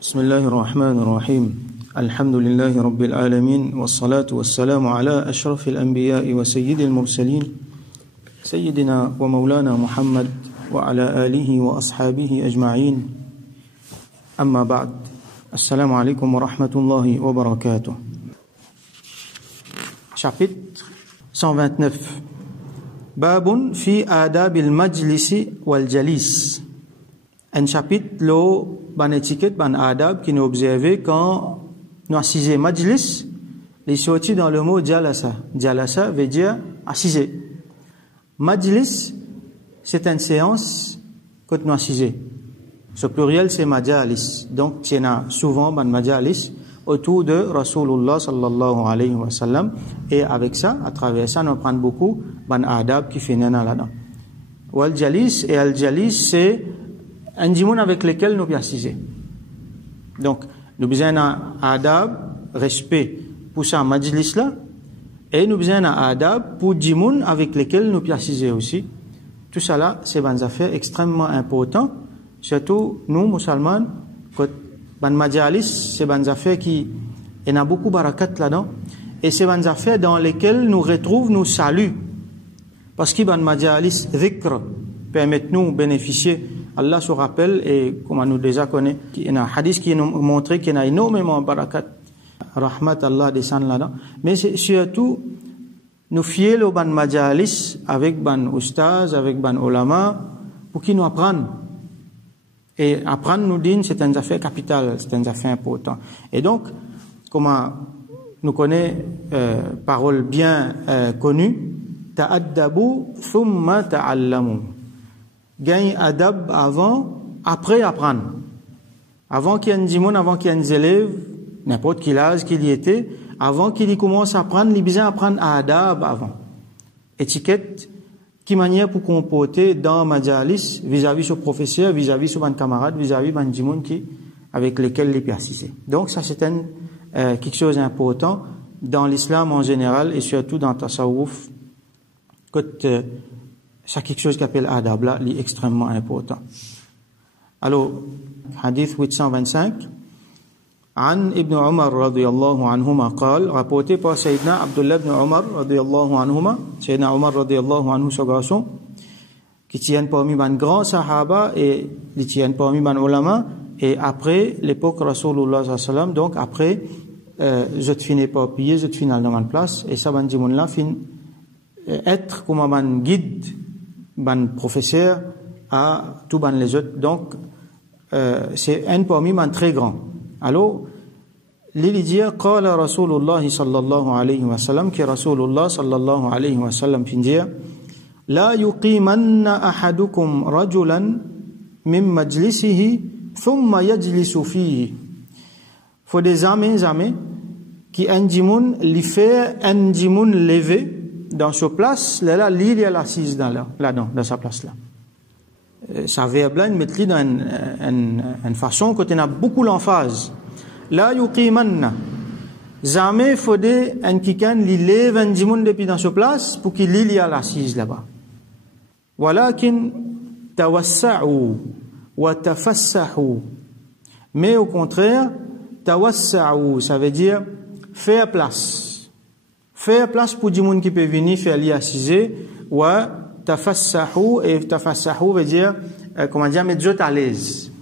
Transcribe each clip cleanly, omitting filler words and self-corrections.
بسم الله الرحمن الرحيم الحمد لله رب العالمين والصلاة والسلام على أشرف الأنبياء وسيد المرسلين سيدنا ومولانا محمد وعلى آله وأصحابه أجمعين أما بعد السلام عليكم ورحمة الله وبركاته. Chapitre 129 باب في آداب المجلس والجليس. Un chapitre lo ban étiquette, ban adab qui nous observé quand nous assisons majlis, les sorti dans le mot jalasa. Jalasa veut dire assiser. Majlis, c'est une séance que nous assisons. Ce pluriel c'est majalis. Donc il y a souvent ban majalis autour de Rasulullah sallallahu alayhi wa sallam, et avec ça, à travers ça, nous prenons beaucoup ban adab qui fait là-dedans. Wal jalis, et al jalis c'est un djimoun avec lequel nous assisons. Donc, nous besoin d'un adab, respect pour ça majlis là, et nous besoin d'un adab pour djimoun avec lequel nous assisons aussi. Tout ça là, c'est des affaires extrêmement importantes, surtout nous, musulmans, quand ban majalis, c'est des affaires qui, il y a beaucoup de barakat là-dedans, et c'est des affaires dans lesquelles nous retrouvons nos saluts. Parce que ban majalis, dhikr, permettent nous bénéficier. Allah se rappelle, et comme on nous déjà connaît, il y a un hadith qui nous montre qu'il y a énormément de barakat, rahmat Allah descend là-dedans. Mais c'est surtout, nous fier au ban majalis avec ban ustaz, avec ban ulama, pour qu'ils nous apprennent. Et apprendre nous dit, c'est une affaire capitale, c'est une affaire importante. Et donc, comme nous connaît, parole bien connue, ta'addabu thumma ta'allamu. Gagne adab avant, après apprendre. Avant qu'il y ait un djimoun, avant qu'il y ait un élève, n'importe quel âge qu'il y était, avant qu'il y commence à apprendre, il a besoin d'apprendre adab avant. Étiquette, qui manière pour comporter dans majalis vis-à-vis son professeur, vis-à-vis son camarade, vis-à-vis d'un djimoun avec lesquels il peut assister. Donc ça c'est quelque chose d'important dans l'islam en général et surtout dans Tasawwuf, que c'est quelque chose qu'appelle adab là, est extrêmement important. Alors, hadith 825, عن ابن عمر رضي الله عنهما قال, rapporté par Sayyidina Abdullah ibn Umar رضي الله عنهما, Sayyidina Umar رضي الله عنه, ce garçon, qui tient parmi les grands sahaba et qui tient parmi les ulama, et après l'époque Rasulullah sallallahu alayhi wa sallam, donc après, je te finis pas payer, je te finis dans ma place, et ça, ban djimoun là, fin, être comme un guide, ban professeur à tout ban les autres. Donc c'est un parmi man très grand. Alors l'il dit qala Rasulullah sallallahu alayhi wa sallam, que Rasulullah sallallahu alayhi wa sallam fin dire la yuqimanna ahadukum rajulan min majlisihi thumma yajlisu fihi. Faut des amis qui un djimoun li fait un djimoun levé dans sa place, là, il y a l'assise là-dedans, dans sa place là. Ça verbe là, il met dans une façon que tu as beaucoup l'emphase. La yuqimanna. Jamais faudrait un kikan li lève un djimoun depuis dans sa place pour qu'il y a l'assise là-bas. Walakin tawassa'u wa tafassahu. Mais au contraire, tawassa'u, ça veut dire faire place. Faire place pour du monde qui peut venir faire l'y assiser, ou tafassahu, et tafassahu veut dire, comment dire, mettre d'autres à l'aise.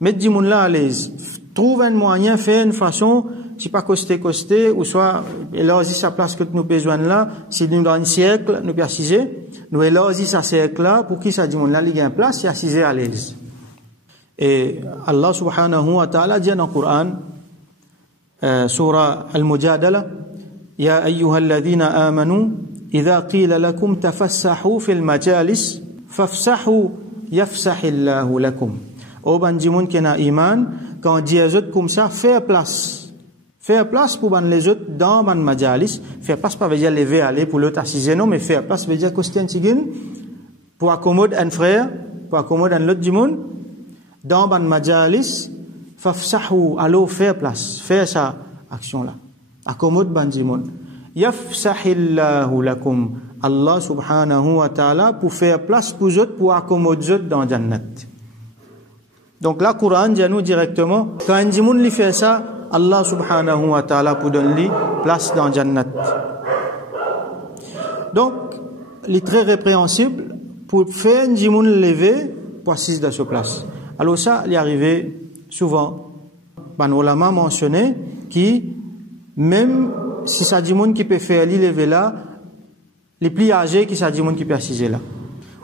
Mettre du monde là à l'aise. Trouve un moyen, faire une façon, si pas coster, ou soit, élargir sa place que nous besoin là, si nous dans un siècle, nous peut assiser, nous élargir sa siècle là, pour qu'il ça du monde là, il y a une place, et assiser à l'aise. Et Allah subhanahu wa ta'ala dit dans le Coran, surah Al-Mujadala, يا أيها الذين آمنوا إذا قيل لكم تفسحوا في المجالس فافسحوا يفسح الله لكم. Au ban djimoun qui n'a iman, quand dit aux autres comme ça, faire place pour ban les autres dans ban majalis, faire place pas veut dire lever aller pour l'autre assiser, non, mais faire place veut dire coster un tigin pour accommoder un frère, pour accommoder un autre djimoun dans ban majalis, fafsahu, alors faire place, faire sa action là. Accommode bandimoun. Yafsahillahu lakum. Allah subhanahu wa ta'ala pour faire place pour eux, pour accommoder eux dans Jannat. Donc là, Coran dit à nous directement, quand un dimoun lui fait ça, Allah subhanahu wa ta'ala pour donner place dans Jannat. Donc, il est très répréhensible pour faire un dimoun lever pour assister dans sa place. Alors ça, il est arrivé souvent. Ben, ulama mentionné qui, même si ça dimoun qui peut faire lui lever là, les plus âgés qui ça dimoun qui peut assister là.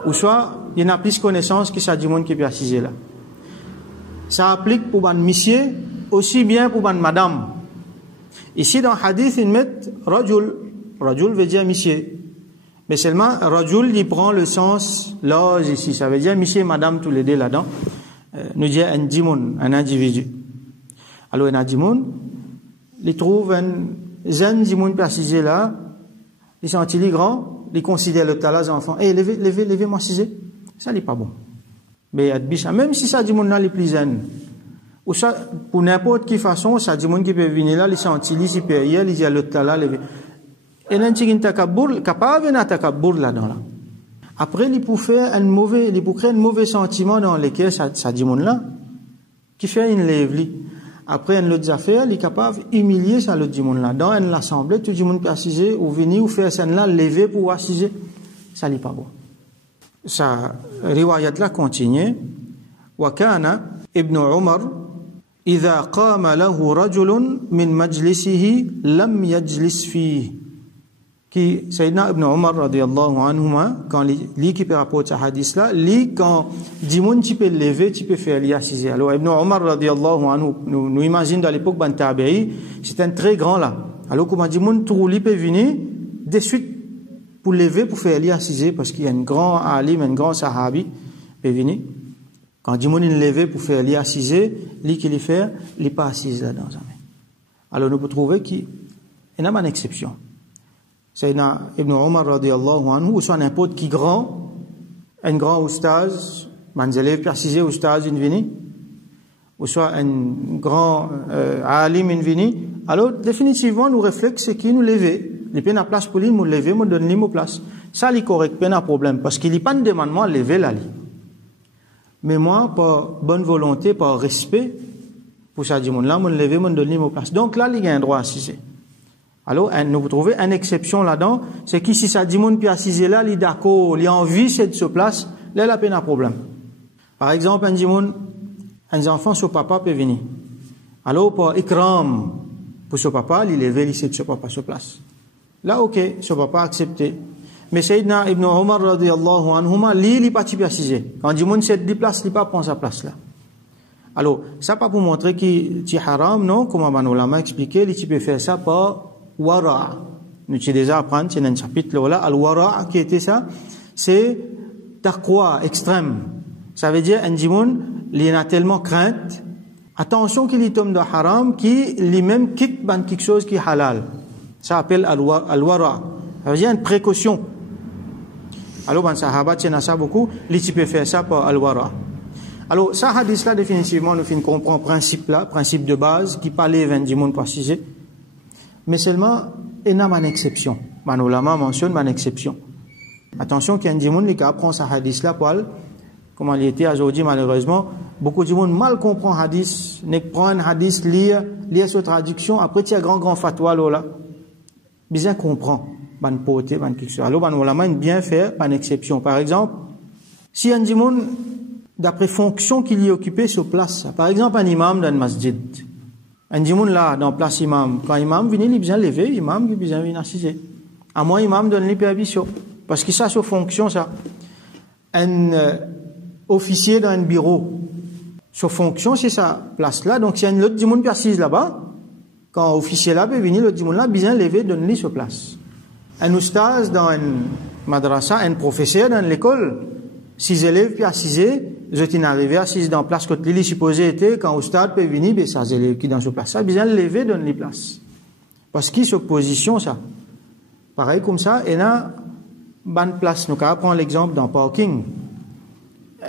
Ou soit, il y en a plus connaissance qui ça dimoun qui peut assister là. Ça applique pour ban monsieur aussi bien pour ban madame. Ici dans hadith ils mettent rajul. Rajul veut dire monsieur. Mais seulement rajul il prend le sens l'âge ici. Ça veut dire monsieur et madame tous les deux là-dedans. Nous dit un dimoun, un individu. Alors un dimoun, il trouve un jeune dimoun précisé là. Il sentit les grands, il considère le talaz enfant. Eh, levez moi cisé. Ça n'est pas bon. Mais même si ça dit mon là les plus zen ou ça pour n'importe quelle façon ça dit mon qui peut venir là les sentir les supérieurs les a le tala lever et nan tigin takabbur capable na takabbur là dans là après il pour faire un mauvais il pour créer un mauvais sentiment dans lequel ça dit mon là qui fait une lève li après un autre affaire il est capable humilier ça le dit mon là dans une assemblée tout le monde peut assiser ou venir ou faire ça là lever pour assiser ça n'est pas bon. Sa riwayat là continue وكان ابن عمر إذا قام له رجل من مجلسه لم يجلس فيه qui Sayyidina Ibn Umar radiyallahu anhuma quand lui qui peut rapporter ce hadith là lui quand dimoun tu peux lever tu peux faire lui assiser alors Ibn Umar radiyallahu anhu nous imagine dans l'époque ban tabi'i c'est un très grand là alors comment dimoun tout lui peut venir de suite pour lever, pour faire lui assiser, parce qu'il y a un grand alim, un grand sahabi, peut venir. Quand Dimoun est levé pour faire lui assiser, lui qui le fait, il n'est pas assise là dans jamais. Alors nous pouvons trouver qu'il y a une exception. Sayyidina Ibn Umar radiyallahu anhu, ou soit n'importe qui grand, un grand oustaz, un élève peut assiser oustaz, il vient, ou soit un grand alim, il vient. Alors définitivement, nous réfléchissons ce qui nous lever. Il n'y a pas de place pour lui, nous lever, nous donner une place. Ça, c'est correct, pas de problème, parce qu'il n'y a pas de demandement à lever la lit. Mais moi, par bonne volonté, par respect, pour ça, je dis, là, nous lever, nous donner une place. Donc là, il y a un droit à assiser. Alors, nous trouvons une exception là-dedans, c'est que si ça dit, nous peut assiser là, il est d'accord, il a envie de se place, là, il n'y a pas de problème. Par exemple, un enfant, son papa peut venir. Alors, pour ikram, pour son papa, il lever, il sait de son papa se place. Là, ok, ce va pas accepter. Mais Sayyidina Ibn Umar radiyallahu anhuma, lui, il n'est pas type assisé. Quand il dit cette place, il ne pas prendre sa place là. Alors, ça pas pour montrer qu'il est haram, non? Comme on l'a expliqué, il peut faire ça par wara. Nous avons déjà appris, c'est un chapitre là, al-wara, qui était ça, c'est taqwa extrême. Ça veut dire, un djimoun, il a tellement crainte, attention qu'il y tombe de haram, qu'il lui-même quitte quelque chose qui est halal. Ça s'appelle al-wara. Ça veut dire une précaution. Alors, ben, sahaba tiennent ça beaucoup. Ils peuvent faire ça par al-wara. Alors, ça hadith là, définitivement, nous finissons comprendre principe là, principe de base, qui parlait 20 du monde précisé. Mais seulement, il y a une exception. Man ulama mentionne une exception. Attention qu'il y a un du monde qui apprend ce hadith là, pour comment il était aujourd'hui, malheureusement. Beaucoup de monde mal comprend hadith, ne prend un hadith, lire sa traduction, après il y a grand fatwa là. Bien comprend, ban poté, ban quelque chose. Alors, ban ulama bien faire, ban exception. Par exemple, si un dimoun, d'après fonction qu'il y occupé sur place, par exemple, un imam dans le masjid, un dimoun là, dans place imam, quand imam vient, il est bien levé, imam, il est bien venir assiser. À moi, imam donne les permissions. Parce que ça, sur fonction, ça. Un officier dans un bureau, sur fonction, c'est sa place là, donc si un autre dimoun qui assise là-bas, quand officier là peut venir, le dimoun là, bien levé, donne-lui sur place. Un oustaz dans un madrasa, un professeur dans l'école, 6 élèves puis assisés, je suis arrivé assise dans place, quand l'île supposé était, quand oustaz peut venir, ben, ça, élèves qui dans sur place, ça, bien levé, donne-lui place. Parce qu'il sur position, ça. Pareil comme ça, il y a une place. Nous, on prend l'exemple dans le parking.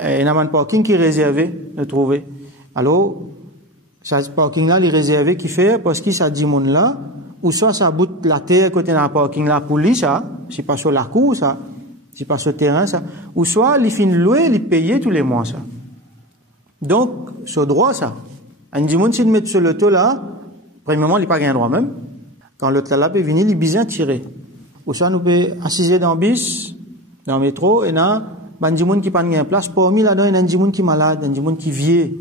Il y a un parking qui est réservé, de trouver. Alors, ce parking-là, il est réservé, qui fait, parce qu'il ça dit mon là, ou soit ça bout la terre côté dans le parking-là pour lui, ça, c'est pas sur la cour, ça, c'est pas sur le terrain, ça, ou soit, il finit louer, il paye tous les mois, ça. Donc, ce droit, ça. Un dimoun, s'il met sur le taux là, premièrement, il n'a pas un droit même. Quand l'autre là peut venir, il bien tirer. Ou ça, nous peut assiser dans le bus, dans le métro, et là, un dimoun qui n'a pas de place. Parmi là-dedans, il y a un dimoun qui est malade, un dimoun qui vieillit.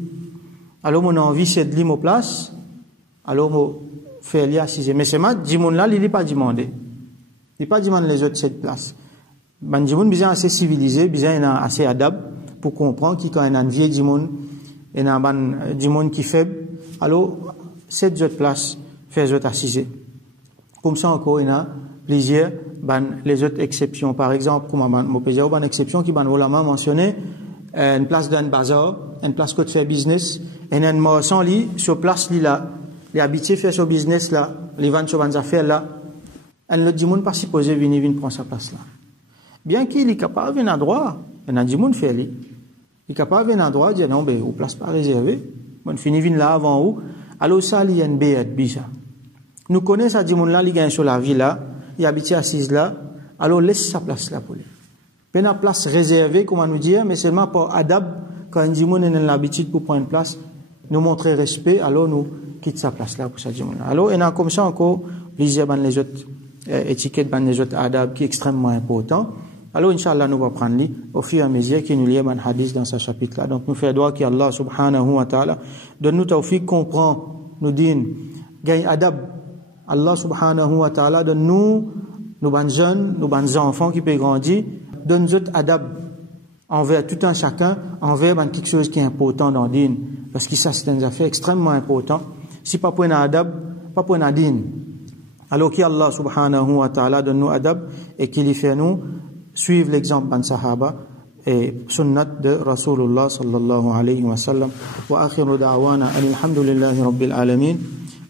Alors, on a envie, c'est de l'île aux place. Alors, on fait l'y assiser. Mais c'est mal, dimoun là, il n'est pas demandé. Il n'est pas demandé les autres cette place. Un dimoun, bien assez civilisé, bien assez adapté pour comprendre qu'il quand il y a un vieux dimoun, il y a un dimoun qui est faible. Alors, cette autre place, fait les autres assiser. Comme ça, encore, il y a plusieurs, les autres exceptions. Par exemple, comme on peut dire, une exception qui, ulama mentionné, une place d'un bazar, une place que tu fais business, et une marchand, sur place, là, les habitués fait ce business, là, les ventes sur les affaires, là, un autre dimoun pas supposé venir prendre sa place, là. Bien qu'il est capable de venir à droit, il y a un dimoun fait, il est capable de venir à droit, dire non, ben, aux places pas réservées, on finit venir là avant où, alors ça, il y a une béate, bizarre. Nous connaissons ce dimoun là, il gagne sur la ville là, il habite assise là, alors laisse sa place là pour lui. Pas une place réservée, comment nous dire, mais seulement pour adab, quand un dimoun a l'habitude pour prendre place, nous montrer respect, alors nous quitte sa place là pour ce dimoun là. Alors, il y a comme ça encore, les autres étiquettes, les autres adab qui est extrêmement important. Alors, Inch'Allah, nous allons prendre au fur et à mesure qu'il nous lit un hadith dans ce chapitre-là. Donc, nous faisons droit qu'Allah subhanahu wa ta'ala donne-nous tawfiq, comprend, nous dit, gagne adab. Allah subhanahu wa ta'ala donne-nous, nos bonnes jeunes, nos bonnes enfants qui peuvent grandir, donne-nous adab envers tout un chacun, envers quelque chose qui est important dans le din. Parce que ça, c'est une affaire extrêmement importante. Si pas pour un adab, pas pour un din. Alors qu'Allah subhanahu wa ta'ala donne-nous adab et qu'il y fait nous suivre l'exemple d'un sahaba et sunnat de Rasulullah sallallahu alayhi wa sallam. Wa akhiru da'wana alhamdulillahi rabbil alamin.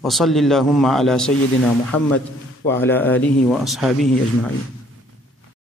Wa salli Allahumma ala sayyidina Muhammad wa ala alihi wa ashabihi ajma'in.